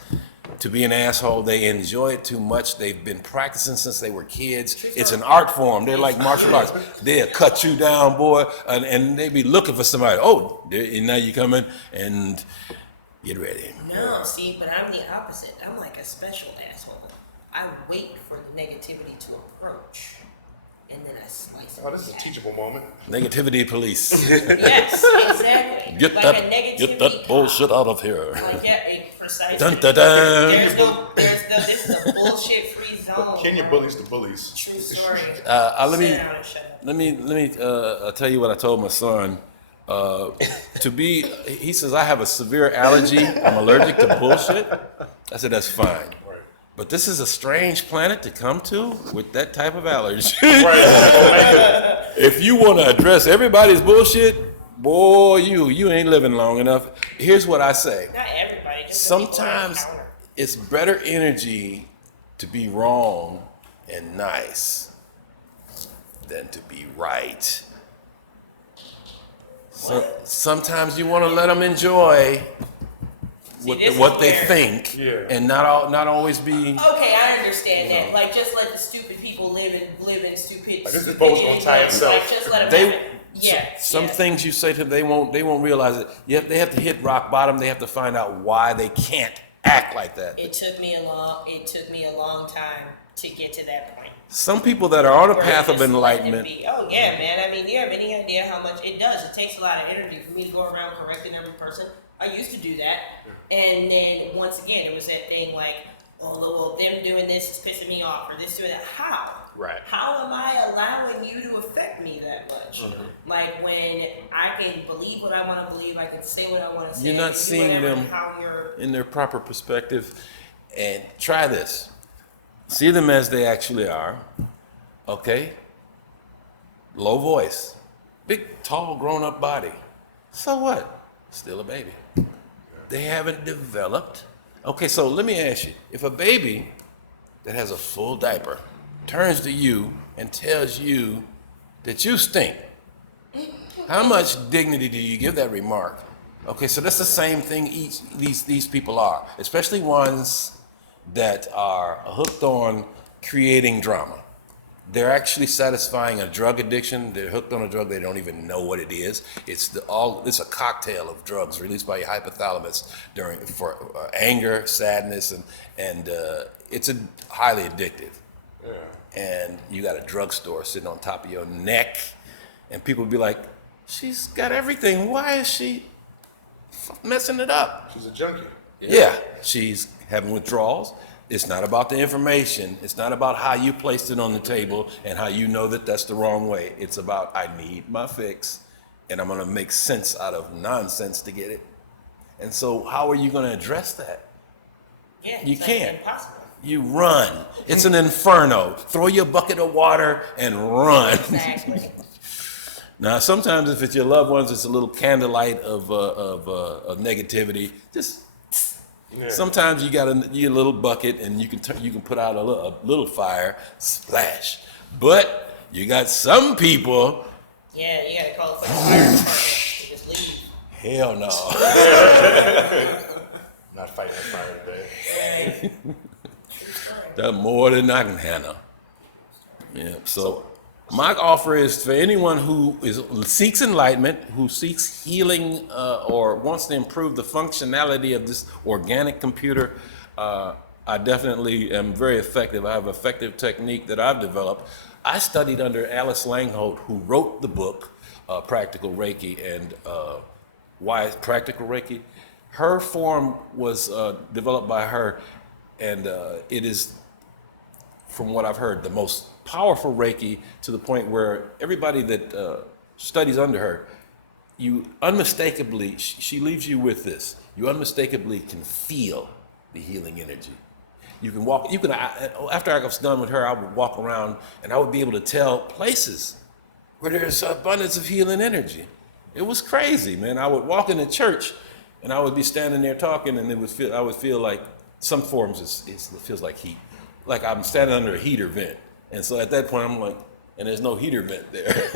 to be an asshole. They enjoy it too much. They've been practicing since they were kids. It's an art form. They're like martial arts. They'll cut you down, boy, and they be looking for somebody. Oh, and now you coming and get ready. No, see, but I'm the opposite. I'm like a special asshole. I wait for the negativity to approach, and then I slice it. Oh, this is a back. teachable moment. Negativity police. Yes, exactly. Get like that. a negativity Get that cop. bullshit out of here. Like, yeah, precisely. Dun, dun, dun. This is a bullshit-free zone. Kenya bullies the bullies. True story. Let me Sit down and shut up. let me tell you what I told my son. He says I have a severe allergy. I'm allergic to bullshit. I said that's fine. Right. But this is a strange planet to come to with that type of allergy. Right. If you want to address everybody's bullshit, boy, you ain't living long enough. Here's what I say. Not everybody. Just the people I Sometimes encounter. it's better energy to be wrong and nice than to be right. So sometimes you want to let them enjoy this what is they where- think, Yeah. and not always be. Okay, I understand that. Like, just let the stupid people live in stupid. Like, this stupidity. boat's gonna tie itself. Like, just let them They have it. Yeah. some yeah. things you say to them, they won't realize it. Yet they have to hit rock bottom. They have to find out why they can't act like that. It took me a long time to get to that point. Some people that are on a Where path I of just let them enlightenment. be. Oh yeah, man. I mean, you have any idea how much it does? It takes a lot of energy for me to go around correcting every person. I used to do that, and then once again, it was that thing like, oh, well, them doing this is pissing me off, or this doing that. How? Right. How am I allowing you to affect me that much? Like when I can believe what I want to believe, I can say what I want to say. You're not do seeing whatever them the how you're. in their proper perspective. And try this. See them as they actually are. Okay? Low voice. Big, tall, grown up body. So what? Still a baby. They haven't developed. Okay, so let me ask you, if a baby that has a full diaper turns to you and tells you that you stink, how much dignity do you give that remark? Okay, so that's the same thing these people are, especially ones that are hooked on creating drama. They're actually satisfying a drug addiction. They're hooked on a drug. They don't even know what it is. It's a cocktail of drugs released by your hypothalamus for anger, sadness, and it's highly addictive. Yeah. And you got a drugstore sitting on top of your neck, and people be like, "She's got everything. Why is she messing it up?" She's a junkie. Yeah, she's having withdrawals. It's not about the information. It's not about how you placed it on the table and how you know that that's the wrong way. It's about, I need my fix, and I'm going to make sense out of nonsense to get it. And so how are you going to address that? Yeah, You it's can't. impossible. You run. It's an inferno. Throw your bucket of water and run. Exactly. Now, sometimes if it's your loved ones, it's a little candlelight of negativity. Just Yeah. sometimes you got your little bucket and you can put out a little fire, splash. But you got some people, Yeah, you gotta call it for the fire department to just leave. hell no. Not fighting the fire today. That's more than I can handle. Yeah. So my offer is for anyone who seeks enlightenment, who seeks healing, or wants to improve the functionality of this organic computer. I definitely am very effective. I have an effective technique that I've developed I studied under Alice Langholt, who wrote the book, Practical Reiki, and why it's Practical Reiki. Her form was developed by her, and it is, from what I've heard, the most powerful Reiki, to the point where everybody that studies under her, you unmistakably, she leaves you with this, you unmistakably can feel the healing energy. You can walk, after I was done with her, I would walk around and I would be able to tell places where there's abundance of healing energy. It was crazy, man. I would walk into church and I would be standing there talking, and I would feel like some forms, it feels like heat. Like I'm standing under a heater vent. And so at that point I'm like, and there's no heater vent there.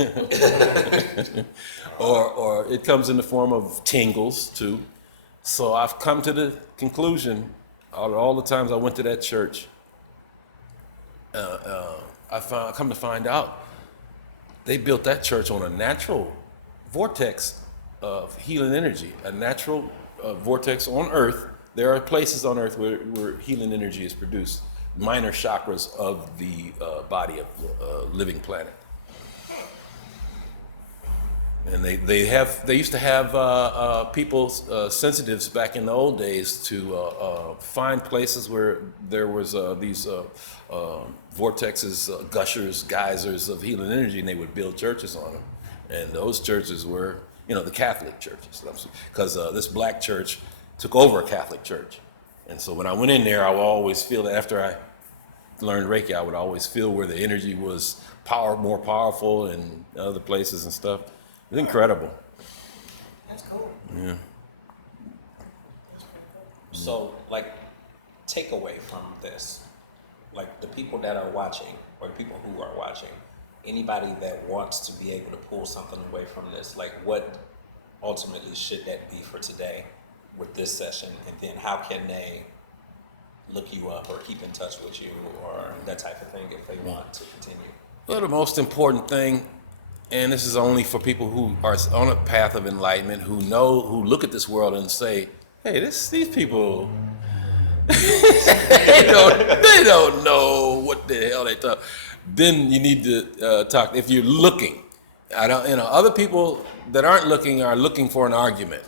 or it comes in the form of tingles too. So I've come to the conclusion, all the times I went to that church, I come to find out, they built that church on a natural vortex of healing energy, a natural vortex on Earth. There are places on Earth where healing energy is produced, minor chakras of the body of the living planet. And they used to have people, sensitives back in the old days, to find places where there was these vortexes, gushers, geysers of healing energy, and they would build churches on them. And those churches were, the Catholic churches, because this black church took over a Catholic church. And so when I went in there, I would always feel that after I learned Reiki, I would always feel where the energy was more powerful in other places and stuff. It's incredible. That's cool. Yeah. So, like, takeaway from this, like the people that are watching, or people who are watching, anybody that wants to be able to pull something away from this, like what ultimately should that be for today with this session? And then how can they look you up or keep in touch with you or that type of thing if they want to continue? Well, the most important thing, and this is only for people who are on a path of enlightenment, who look at this world and say, hey, these people, they don't know what the hell they talk. Then you need to talk, if you're looking. Other people that aren't looking are looking for an argument.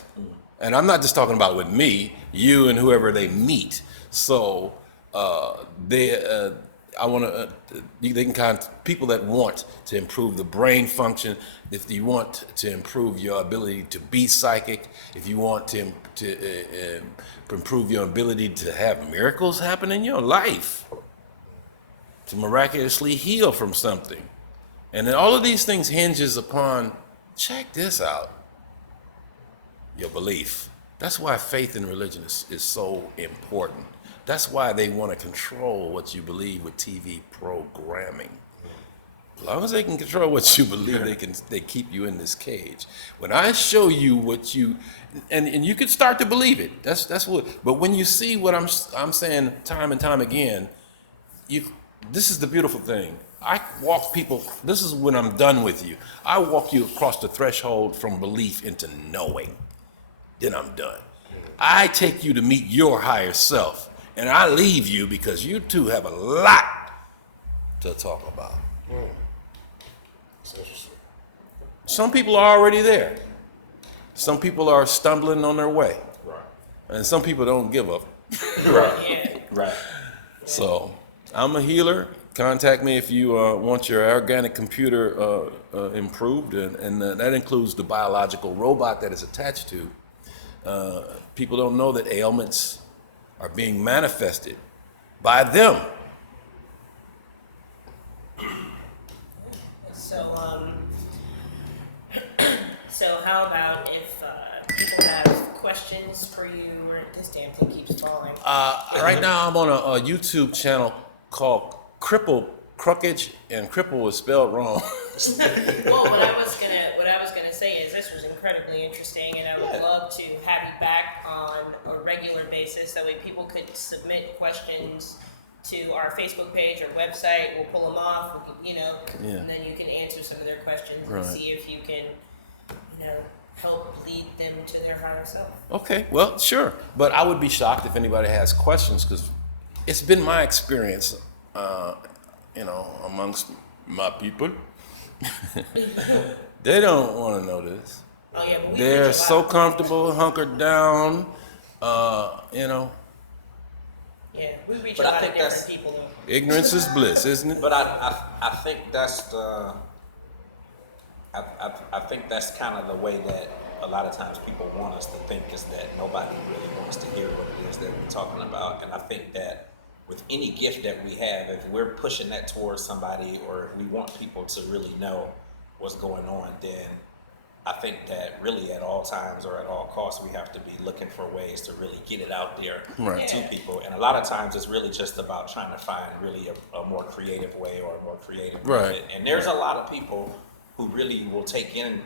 And I'm not just talking about with me, you and whoever they meet. So they can contact people that want to improve the brain function. If you want to improve your ability to be psychic, if you want to improve your ability to have miracles happen in your life, to miraculously heal from something. And then all of these things hinges upon, check this out, your belief. That's why faith in religion is so important. That's why they want to control what you believe with TV programming. As long as they can control what you believe, they keep you in this cage. When I show you what and you can start to believe it. That's what. But when you see what I'm saying time and time again, this is the beautiful thing. I walk people. This is when I'm done with you. I walk you across the threshold from belief into knowing. Then I'm done. I take you to meet your higher self. And I leave you because you two have a lot to talk about. Some people are already there. Some people are stumbling on their way. Right. And some people don't give up. Right. Yeah. Right. So I'm a healer. Contact me if you want your organic computer improved. And that includes the biological robot that is attached to. People don't know that ailments are being manifested by them. So how about if people have questions for you, or this damn thing keeps falling? Right now I'm on a YouTube channel called Crookage, and cripple is spelled wrong. Well, what I was gonna say is this was incredibly interesting, and I would love to have you back on a regular basis. That way, people could submit questions to our Facebook page or website. We'll pull them off. We can, and then you can answer some of their questions and Right. see if you can, help lead them to their higher self. Okay, well, sure. But I would be shocked if anybody has questions, because it's been my experience, amongst my people. They don't want to know this. Oh yeah, but we They're preach a so lot. comfortable, hunkered down. You know, Yeah, we reach But a I lot of think different that's- people though. ignorance is bliss, isn't it? But I think that's the, I think that's kind of the way that a lot of times people want us to think, is that nobody really wants to hear what it is that we're talking about. And I think that with any gift that we have, if we're pushing that towards somebody, or if we want people to really know what's going on, then I think that really at all times or at all costs, we have to be looking for ways to really get it out there Right. to people. And a lot of times it's really just about trying to find really a more creative way or a more creative Right. method. And there's a lot of people who really will take in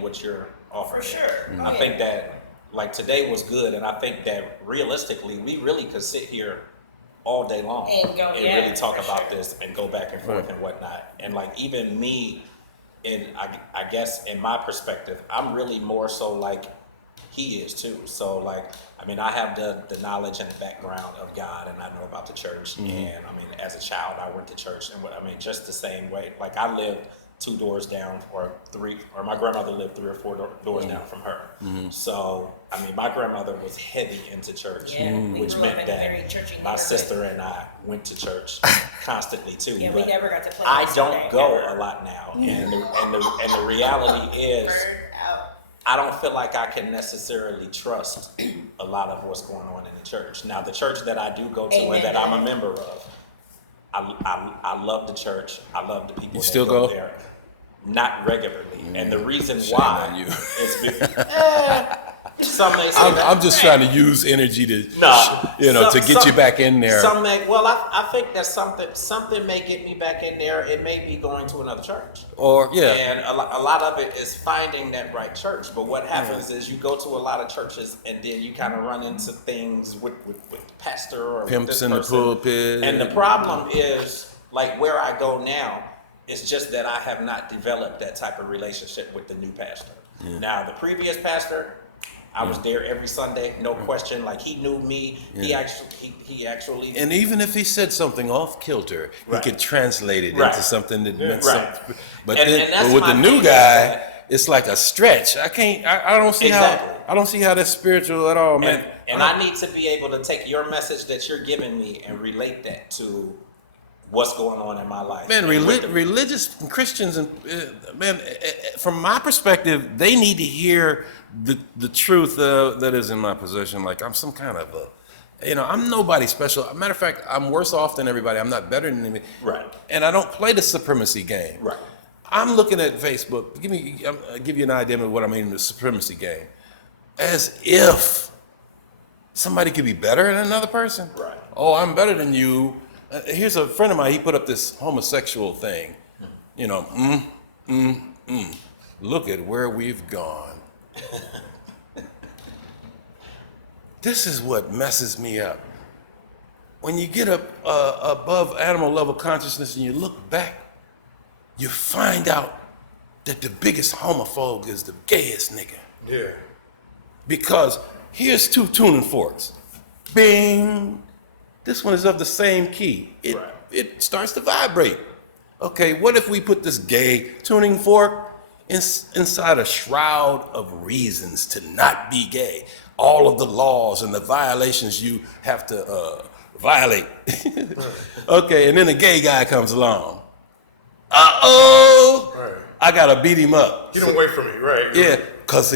what you're offering. For sure. I think that like today was good, and I think that realistically we really could sit here all day long And go- yeah, really talk for about sure. this and go back and forth and whatnot. And like even me, and I guess in my perspective, I'm really more so like he is too. So like, I mean, I have the knowledge and the background of God, and I know about the church. And I mean, as a child, I went to church, and I mean, just the same way. Like I lived 2 doors down, or my grandmother lived 3 or 4 doors down from her. So I mean, my grandmother was heavy into church, Yeah, we which grew up meant in a very that churchy my neighborhood. sister and I went to church constantly too. Yeah, we but never got to play I on don't Sunday, go ever. a lot now, and the reality is, Bird out. I don't feel like I can necessarily trust a lot of what's going on in the church. Now, the church that I do go to Amen. and that I'm a member of, I love the church. I love the people You that still go go? there. Not regularly, and the reason Shame why on you. is because some may say that. I'm just trying to use energy to, No, to get you back in there. Some may, well, I think that something may get me back in there. It may be going to another church. Or, yeah. And a lot of it is finding that right church. But what happens is you go to a lot of churches, and then you kind of run into things with the pastor or with Pimps this in the person. pulpit. And the problem is, like where I go now, it's just that I have not developed that type of relationship with the new pastor. Now, the previous pastor, I was there every Sunday, no question. Like he knew me. He actually. And even if he said something off kilter, Right. he could translate it Right. into something that meant Right. something. But And then, that's but with my the new thing guy, is that- it's like a stretch. I don't see Exactly. how. I don't see how that's spiritual at all, man. And I need to be able to take your message that you're giving me and relate that to what's going on in my life. Man, And with the- religious Christians and from my perspective, they need to hear the truth that is in my possession. Like I'm some kind of I'm nobody special. Matter of fact, I'm worse off than everybody. I'm not better than anybody. Right. And I don't play the supremacy game. Right. I'm looking at Facebook. I'll give you an idea of what I mean, the supremacy game. As if somebody could be better than another person. Right. Oh, I'm better than you. Here's a friend of mine. He put up this homosexual thing. Look at where we've gone. This is what messes me up. When you get up above animal level consciousness and you look back, you find out that the biggest homophobe is the gayest nigga. Yeah. Because here's 2 tuning forks. Bing. This one is of the same key. Right. It starts to vibrate. Okay, what if we put this gay tuning fork inside a shroud of reasons to not be gay? All of the laws and the violations you have to violate. Okay, and then a gay guy comes along. Uh-oh! Right. I gotta beat him up. You don't wait for me, right? Yeah, because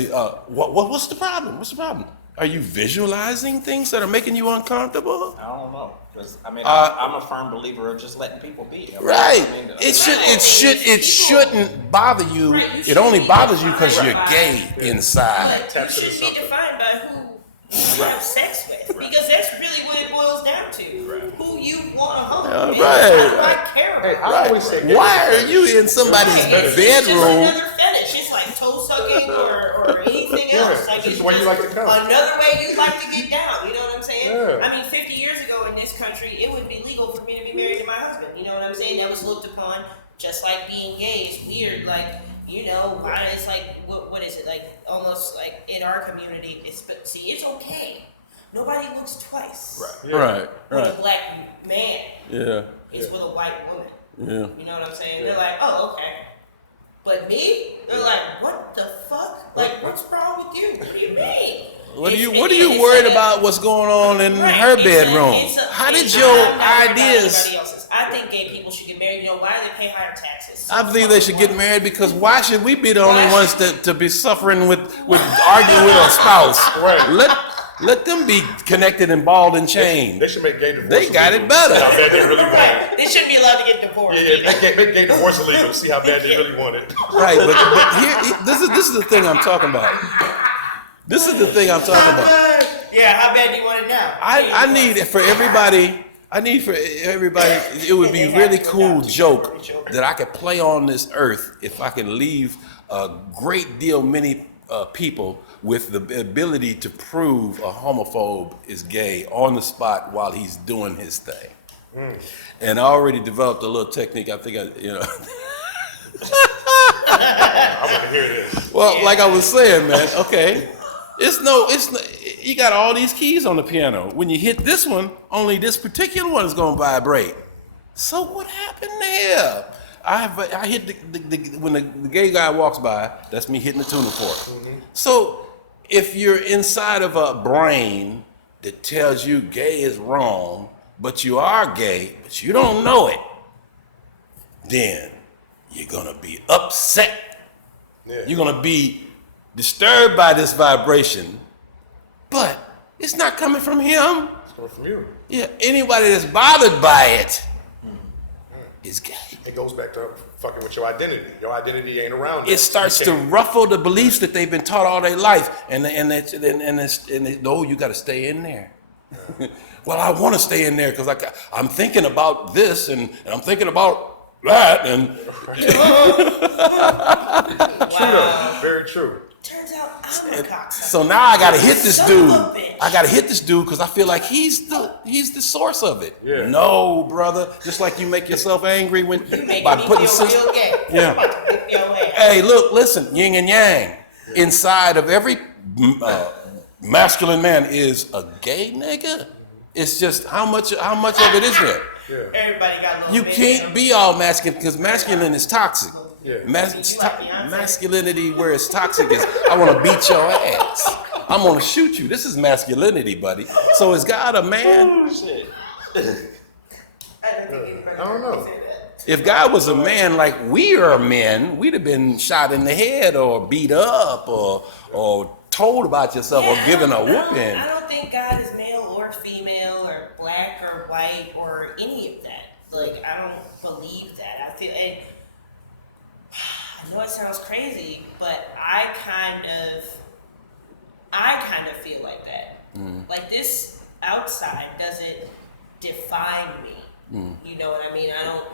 what's the problem? What's the problem? Are you visualizing things that are making you uncomfortable? I don't know, because I mean, Uh, I'm a firm believer of just letting people be. I mean, Right. I mean, It shouldn't bother you. Right, you It should only be bothers you because you're defined gay by- inside. But Taps you into should be something. defined by who you have sex with, because that's really what it boils down to. Who you want to hump. Yeah, with. right. How do I care Hey, about? I always say, Why are you in somebody's Right, it's just bedroom? another fetish. It's like toe sucking or anything else. Like it's just it's the way you like to come. another way you like to get down. You know what I'm saying? Yeah. I mean, 50 years ago in this country, it would be legal for me to be married to my husband. You know what I'm saying? That was looked upon just like being gay is weird. Like, why it's like what is it like? Almost like in our community, it's okay. Nobody looks twice. Right. Yeah. Right, With a right. black man Yeah. is with a white woman. Yeah. You know what I'm saying? They're like, oh, okay. But me, they're like, what the fuck? Like, what's wrong with you? What do you mean? What are It's- you it's worried a- about what's going on in Right, her it's a- bedroom? it's a- How did it's your I'm not worried about ideas? anybody else's. I think gay people should get married. You know why? They pay higher taxes. I believe they should get married because why should we be the only ones to be suffering with arguing with a spouse? Right. Let them be connected and balled and chained. They should make gay divorce. They got it illegal. better. See how bad they really want it. Right. They shouldn't be allowed to get divorced. Yeah, yeah. Make gay divorce illegal. See how bad they really want it. Right, but here this is the thing I'm talking about. This is the thing I'm talking about. Yeah, how bad do you want it now? I need for everybody. It would be a really cool joke that I could play on this earth if I can leave a great deal many people with the ability to prove a homophobe is gay on the spot while he's doing his thing. And I already developed a little technique. I think I want to hear this. Well, like I was saying, man. Okay, it's no. You got all these keys on the piano. When you hit this one, only this particular one is gonna vibrate. So what happened there? I hit when the gay guy walks by. That's me hitting the tuning fork. So if you're inside of a brain that tells you gay is wrong, but you are gay, but you don't know it, then you're gonna be upset. Yeah. You're gonna be disturbed by this vibration, but it's not coming from him. It's coming from you. Yeah, anybody that's bothered by it is gay. It goes back to fucking with your identity. Your identity ain't around. It starts to ruffle the beliefs that they've been taught all their life, and no, you got to stay in there. Well, I want to stay in there because I'm thinking about this and I'm thinking about that, and True though. Very true. Turns out I'm a cocksucker. so now I got to hit this Son dude. of a bitch. I got to hit this dude because I feel like he's the source of it. Yeah. No, brother. Just like you make yourself angry when Making by me putting feel sis- real gay. Yeah. I'm about to whip your ass. Hey, look, listen, yin and yang. Inside of every masculine man is a gay nigga. It's just how much of it is there. Yeah. Everybody got a little You bit can't in them. be all masculine because masculine is toxic. Yeah. Masculinity where it's toxic is I want to beat your ass. I'm gonna shoot you. This is masculinity, buddy. So is God a man? Shit. I don't think anybody I don't know. can say that. If God was a man like we are men, we'd have been shot in the head or beat up or told about yourself or given a whooping. I don't think God is male or female or black or white or any of that. Like, I don't believe that. I feel, and I know it sounds crazy, but I kind of feel like that. Like, this outside doesn't define me. You know what I mean? I don't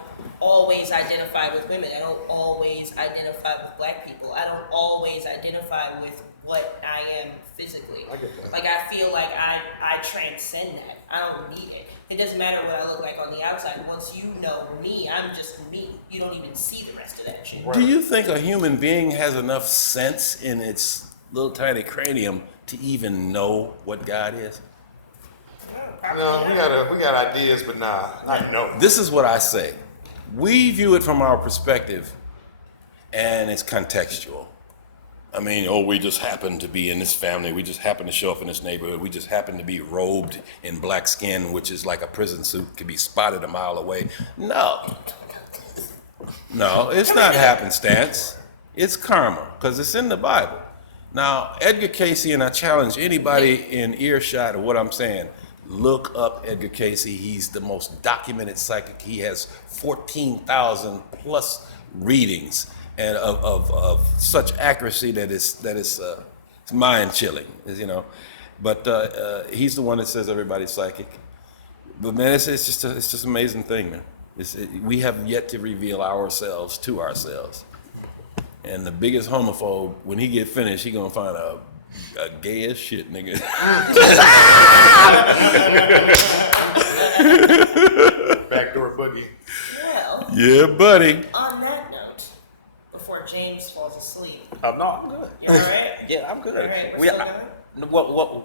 always identify with women. I don't always identify with black people. I don't always identify with what I am physically. I get that. Like, I feel like I transcend that. I don't need it. It doesn't matter what I look like on the outside. Once you know me, I'm just me. You don't even see the rest of that shit. Right. Do you think a human being has enough sense in its little tiny cranium to even know what God is? No, we got ideas, but not no. This is what I say. We view it from our perspective, and it's contextual. I mean, we just happen to be in this family. We just happen to show up in this neighborhood. We just happen to be robed in black skin, which is like a prison suit, could be spotted a mile away. No, it's not happenstance. It's karma, because it's in the Bible. Now, Edgar Casey, and I challenge anybody in earshot of what I'm saying, look up Edgar Casey. He's the most documented psychic. He has 14,000 plus readings and of such accuracy that it's mind chilling, you know. But he's the one that says everybody's psychic. But man, it's just an amazing thing, man. We have yet to reveal ourselves to ourselves. And the biggest homophobe, when he get finished, he gonna find a gay as shit nigga. Backdoor boogie. Well, Yeah, buddy. on that note, before James falls asleep, No, I'm good. you all right? Yeah, I'm good. All right, we're We still are- going?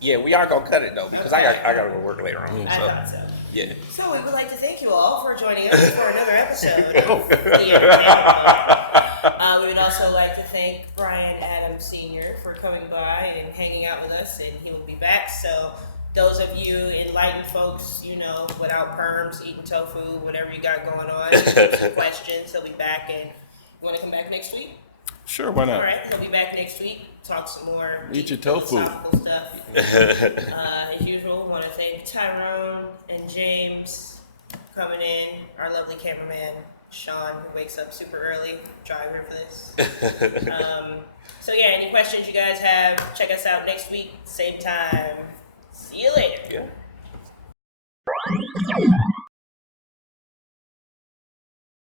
Yeah, we are gonna cut it though because I got to go work later on. I So. thought so. Yeah. So we would like to thank you all for joining us for another episode of The Entertainment. We would also like to thank Brian Adams Sr. for coming by and hanging out with us, and he will be back. So those of you enlightened folks, you know, without perms, eating tofu, whatever you got going on, some questions, he'll be back. And you want to come back next week? Sure, why All not? right, he'll be back next week. Talk some more Eat your deep tofu. philosophical stuff. As usual, want to thank Tyrone and James coming in. Our lovely cameraman Sean, who wakes up super early, driver for this. So yeah, any questions you guys have? Check us out next week, same time. See you later. Yeah.